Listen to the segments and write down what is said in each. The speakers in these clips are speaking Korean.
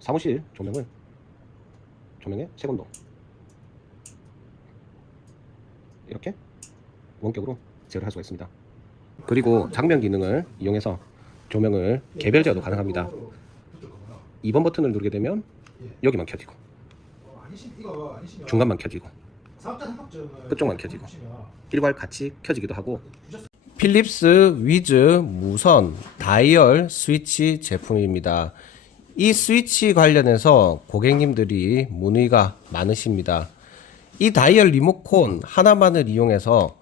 사무실 조명의 색온도 이렇게 원격으로 제어를 할 수가 있습니다. 그리고 장면 기능을 이용해서 조명을 개별 제어도 가능합니다. 2번 버튼을 누르게 되면 여기만 켜지고 중간만 켜지고 끝쪽만 켜지고 일괄 같이 켜지기도 하고, 필립스 위즈 무선 다이얼 스위치 제품입니다. 이 스위치 관련해서 고객님들이 문의가 많으십니다. 이 다이얼 리모컨 하나만을 이용해서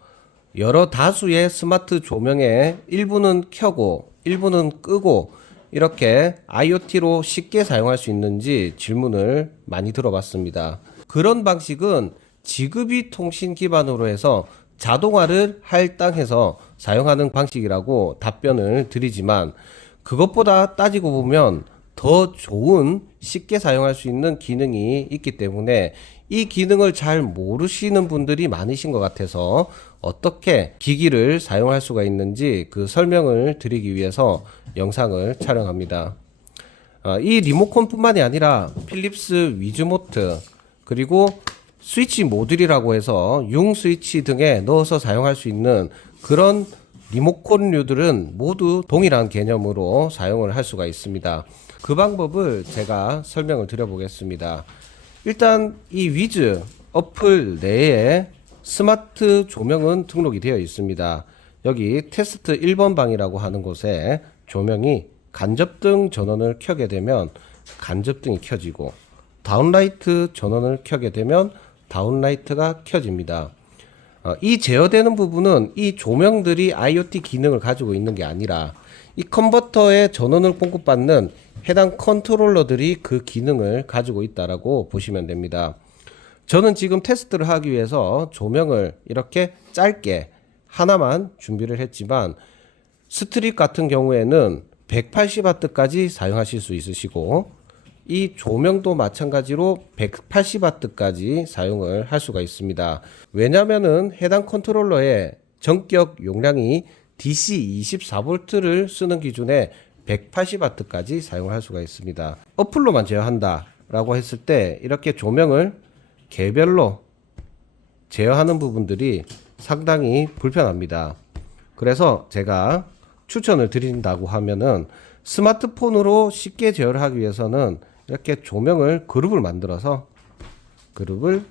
여러 다수의 스마트 조명의 일부는 켜고 일부는 끄고 이렇게 IoT로 쉽게 사용할 수 있는지 질문을 많이 들어봤습니다. 그런 방식은 지급이 통신 기반으로 해서 자동화를 할당해서 사용하는 방식이라고 답변을 드리지만, 그것보다 따지고 보면 더 좋은 쉽게 사용할 수 있는 기능이 있기 때문에 이 기능을 잘 모르시는 분들이 많으신 것 같아서 어떻게 기기를 사용할 수가 있는지 그 설명을 드리기 위해서 영상을 촬영합니다. 이 리모컨 뿐만이 아니라 필립스 위즈모트, 그리고 스위치 모듈이라고 해서 융 스위치 등에 넣어서 사용할 수 있는 그런 리모컨류들은 모두 동일한 개념으로 사용을 할 수가 있습니다. 그 방법을 제가 설명을 드려 보겠습니다. 일단 이 위즈 어플 내에 스마트 조명은 등록이 되어 있습니다. 여기 테스트 1번 방이라고 하는 곳에 조명이 간접등 전원을 켜게 되면 간접등이 켜지고, 다운라이트 전원을 켜게 되면 다운라이트가 켜집니다. 이 제어되는 부분은 이 조명들이 IoT 기능을 가지고 있는 게 아니라 이 컨버터에 전원을 공급받는 해당 컨트롤러들이 그 기능을 가지고 있다라고 보시면 됩니다. 저는 지금 테스트를 하기 위해서 조명을 이렇게 짧게 하나만 준비를 했지만, 스트립 같은 경우에는 180W까지 사용하실 수 있으시고, 이 조명도 마찬가지로 180W까지 사용을 할 수가 있습니다. 왜냐면은 해당 컨트롤러의 전격 용량이 DC 24V를 쓰는 기준에 180W까지 사용할 수가 있습니다. 어플로만 제어한다 라고 했을 때 이렇게 조명을 개별로 제어하는 부분들이 상당히 불편합니다. 그래서 제가 추천을 드린다고 하면은 스마트폰으로 쉽게 제어를 하기 위해서는 이렇게 조명을 그룹을 만들어서 그룹을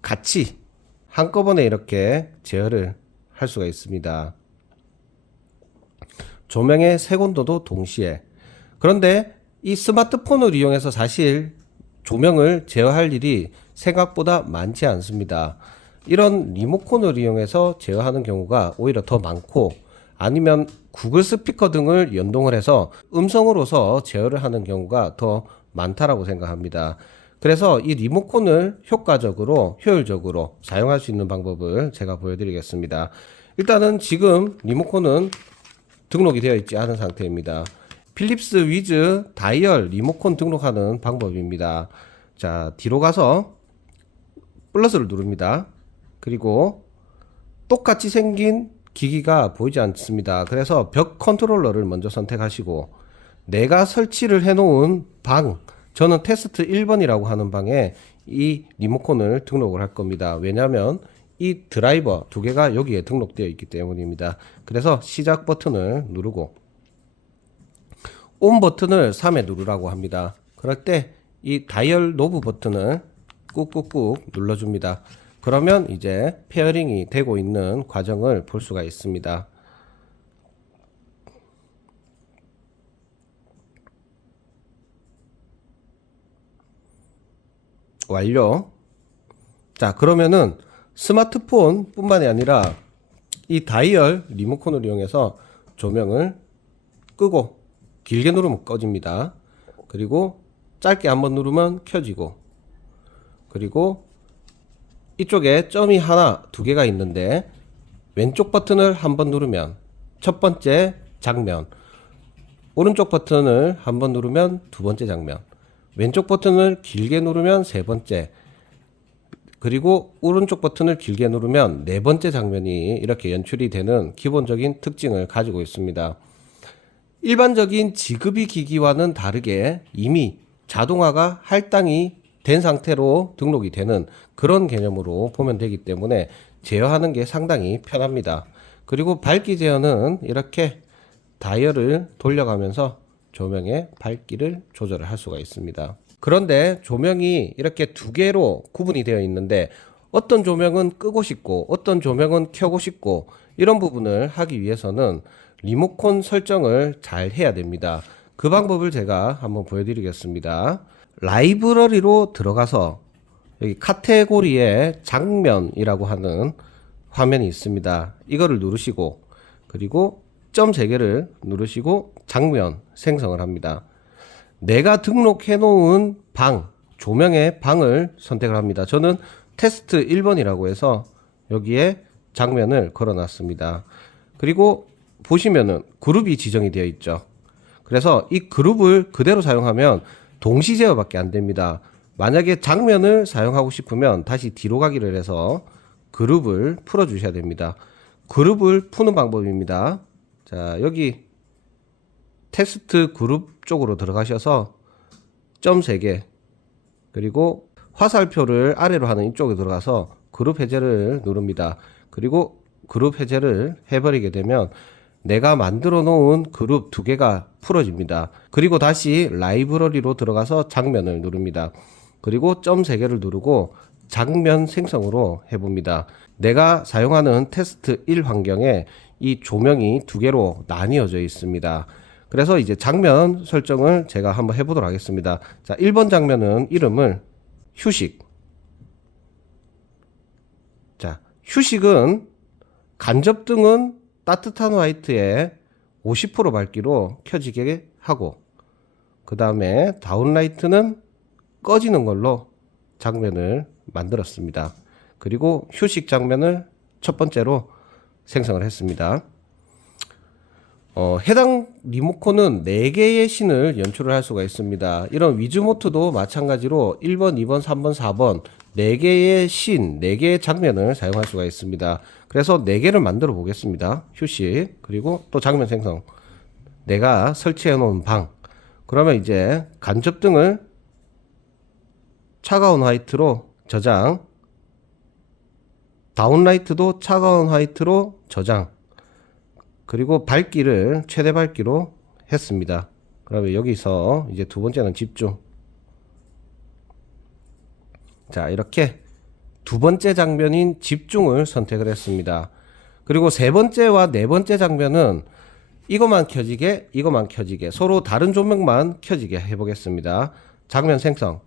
같이 한꺼번에 이렇게 제어를 할 수가 있습니다. 조명의 색온도도 동시에. 그런데 이 스마트폰을 이용해서 사실 조명을 제어할 일이 생각보다 많지 않습니다. 이런 리모컨을 이용해서 제어하는 경우가 오히려 더 많고, 아니면 구글 스피커 등을 연동을 해서 음성으로서 제어를 하는 경우가 더 많다라고 생각합니다. 그래서 이 리모컨을 효율적으로 사용할 수 있는 방법을 제가 보여드리겠습니다. 일단은 지금 리모컨은 등록이 되어 있지 않은 상태입니다. 필립스 위즈 다이얼 리모컨 등록하는 방법입니다. 자, 뒤로 가서 플러스를 누릅니다. 그리고 똑같이 생긴 기기가 보이지 않습니다. 그래서 벽 컨트롤러를 먼저 선택하시고, 내가 설치를 해 놓은 방, 저는 테스트 1번이라고 하는 방에 이 리모컨을 등록을 할 겁니다. 왜냐하면 이 드라이버 두 개가 여기에 등록되어 있기 때문입니다. 그래서 시작 버튼을 누르고 온 버튼을 3에 누르라고 합니다. 그럴 때 이 다이얼 노브 버튼을 꾹꾹꾹 눌러줍니다. 그러면 이제 페어링이 되고 있는 과정을 볼 수가 있습니다. 완료. 자, 그러면은 스마트폰 뿐만이 아니라 이 다이얼 리모컨을 이용해서 조명을 끄고 길게 누르면 꺼집니다. 그리고 짧게 한번 누르면 켜지고, 그리고 이쪽에 점이 두 개가 있는데 왼쪽 버튼을 한번 누르면 첫 번째 장면, 오른쪽 버튼을 한번 누르면 두 번째 장면, 왼쪽 버튼을 길게 누르면 세 번째, 그리고 오른쪽 버튼을 길게 누르면 네 번째 장면이 이렇게 연출이 되는 기본적인 특징을 가지고 있습니다. 일반적인 지급이 기기와는 다르게 이미 자동화가 할당이 된 상태로 등록이 되는 그런 개념으로 보면 되기 때문에 제어하는 게 상당히 편합니다. 그리고 밝기 제어는 이렇게 다이얼을 돌려가면서 조명의 밝기를 조절을 할 수가 있습니다. 그런데 조명이 이렇게 두 개로 구분이 되어 있는데 어떤 조명은 끄고 싶고 어떤 조명은 켜고 싶고 이런 부분을 하기 위해서는 리모컨 설정을 잘 해야 됩니다. 그 방법을 제가 한번 보여드리겠습니다. 라이브러리로 들어가서 여기 카테고리에 장면이라고 하는 화면이 있습니다. 이거를 누르시고 그리고 점 3개를 누르시고 장면 생성을 합니다. 내가 등록해 놓은 방, 조명의 방을 선택을 합니다. 저는 테스트 1번이라고 해서 여기에 장면을 걸어 놨습니다. 그리고 보시면은 그룹이 지정이 되어 있죠. 그래서 이 그룹을 그대로 사용하면 동시 제어밖에 안 됩니다. 만약에 장면을 사용하고 싶으면 다시 뒤로 가기를 해서 그룹을 풀어 주셔야 됩니다. 그룹을 푸는 방법입니다. 자, 여기 테스트 그룹 쪽으로 들어가셔서 점 3개 그리고 화살표를 아래로 하는 이쪽에 들어가서 그룹 해제를 누릅니다. 그리고 그룹 해제를 해버리게 되면 내가 만들어 놓은 그룹 2개가 풀어집니다. 그리고 다시 라이브러리로 들어가서 장면을 누릅니다. 그리고 점 3개를 누르고 장면 생성으로 해봅니다. 내가 사용하는 테스트 1 환경에 이 조명이 2개로 나뉘어져 있습니다. 그래서 이제 장면 설정을 제가 한번 해보도록 하겠습니다. 자, 1번 장면은 이름을 휴식. 자, 휴식은 간접등은 따뜻한 화이트에 50% 밝기로 켜지게 하고 그 다음에 다운라이트는 꺼지는 걸로 장면을 만들었습니다. 그리고 휴식 장면을 첫 번째로 생성을 했습니다. 해당 리모컨은 4개의 씬을 연출을 할 수가 있습니다. 이런 위즈모트도 마찬가지로 1번, 2번, 3번, 4번 4개의 씬, 4개의 장면을 사용할 수가 있습니다. 그래서 4개를 만들어 보겠습니다. 휴식, 그리고 또 장면 생성. 내가 설치해 놓은 방. 그러면 이제 간접등을 차가운 화이트로 저장, 다운라이트도 차가운 화이트로 저장, 그리고 밝기를 최대 밝기로 했습니다. 그러면 여기서 이제 두 번째는 집중. 자, 이렇게 두 번째 장면인 집중을 선택을 했습니다. 그리고 세 번째와 네 번째 장면은 이것만 켜지게, 이것만 켜지게, 서로 다른 조명만 켜지게 해보겠습니다. 장면 생성,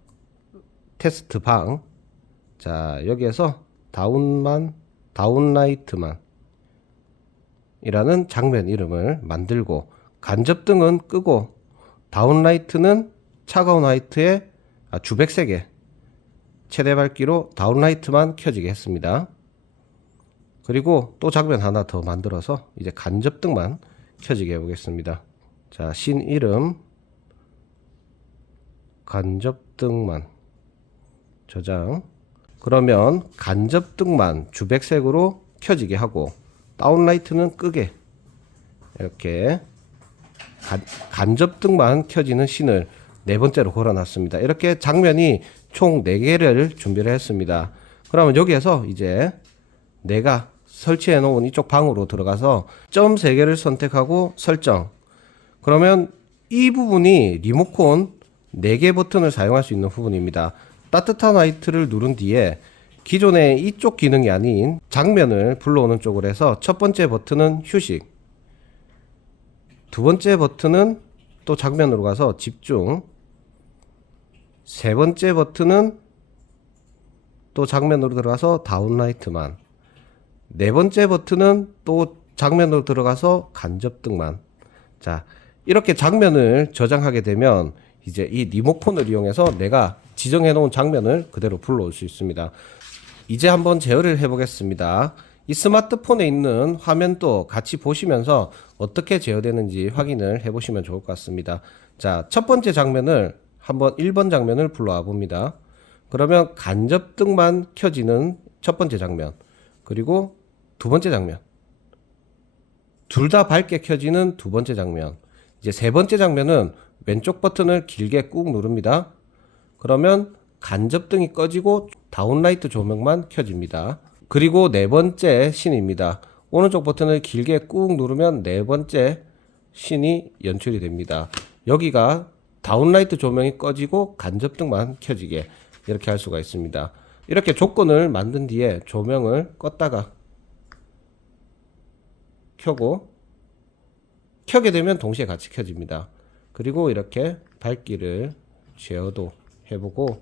테스트 방. 자, 여기에서 다운라이트만 이라는 장면 이름을 만들고 간접등은 끄고 다운라이트는 차가운 화이트에 주백색에 최대 밝기로 다운라이트만 켜지게 했습니다. 그리고 또 장면 하나 더 만들어서 이제 간접등만 켜지게 해보겠습니다. 자, 신 이름 간접등만 저장. 그러면 간접등만 주백색으로 켜지게 하고 다운라이트는 끄게, 이렇게 간접등만 켜지는 씬을 네 번째로 걸어놨습니다. 이렇게 장면이 총 4개를 준비를 했습니다. 그러면 여기에서 이제 내가 설치해 놓은 이쪽 방으로 들어가서 점 3개를 선택하고 설정. 그러면 이 부분이 리모컨 4개 버튼을 사용할 수 있는 부분입니다. 따뜻한 화이트를 누른 뒤에 기존의 이쪽 기능이 아닌 장면을 불러오는 쪽으로 해서 첫 번째 버튼은 휴식, 두 번째 버튼은 또 장면으로 가서 집중, 세 번째 버튼은 또 장면으로 들어가서 다운라이트만, 네 번째 버튼은 또 장면으로 들어가서 간접등만. 자, 이렇게 장면을 저장하게 되면 이제 이 리모컨을 이용해서 내가 지정해 놓은 장면을 그대로 불러올 수 있습니다. 이제 한번 제어를 해 보겠습니다. 이 스마트폰에 있는 화면도 같이 보시면서 어떻게 제어되는지 확인을 해 보시면 좋을 것 같습니다. 자, 첫 번째 장면을 한번 1번 장면을 불러와 봅니다. 그러면 간접등만 켜지는 첫 번째 장면, 그리고 두 번째 장면, 둘 다 밝게 켜지는 두 번째 장면, 이제 세 번째 장면은 왼쪽 버튼을 길게 꾹 누릅니다. 그러면 간접등이 꺼지고 다운라이트 조명만 켜집니다. 그리고 네 번째 씬입니다. 오른쪽 버튼을 길게 꾹 누르면 네 번째 씬이 연출이 됩니다. 여기가 다운라이트 조명이 꺼지고 간접등만 켜지게 이렇게 할 수가 있습니다. 이렇게 조건을 만든 뒤에 조명을 껐다가 켜고 켜게 되면 동시에 같이 켜집니다. 그리고 이렇게 밝기를 제어도 해보고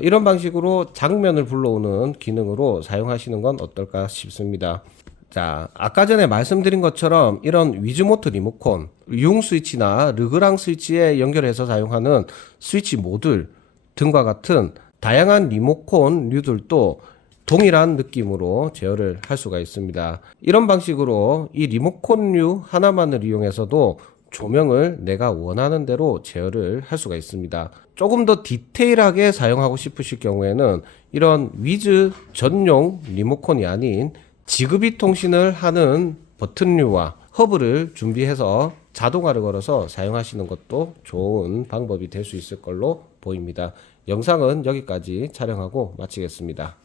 이런 방식으로 장면을 불러오는 기능으로 사용하시는 건 어떨까 싶습니다. 자, 아까 전에 말씀드린 것처럼 이런 위즈모트 리모컨, 융 스위치나 르그랑 스위치에 연결해서 사용하는 스위치 모듈 등과 같은 다양한 리모컨류들도 동일한 느낌으로 제어를 할 수가 있습니다. 이런 방식으로 이 리모컨류 하나만을 이용해서도 조명을 내가 원하는 대로 제어를 할 수가 있습니다. 조금 더 디테일하게 사용하고 싶으실 경우에는 이런 위즈 전용 리모컨이 아닌 지그비 통신을 하는 버튼류와 허브를 준비해서 자동화를 걸어서 사용하시는 것도 좋은 방법이 될 수 있을 걸로 보입니다. 영상은 여기까지 촬영하고 마치겠습니다.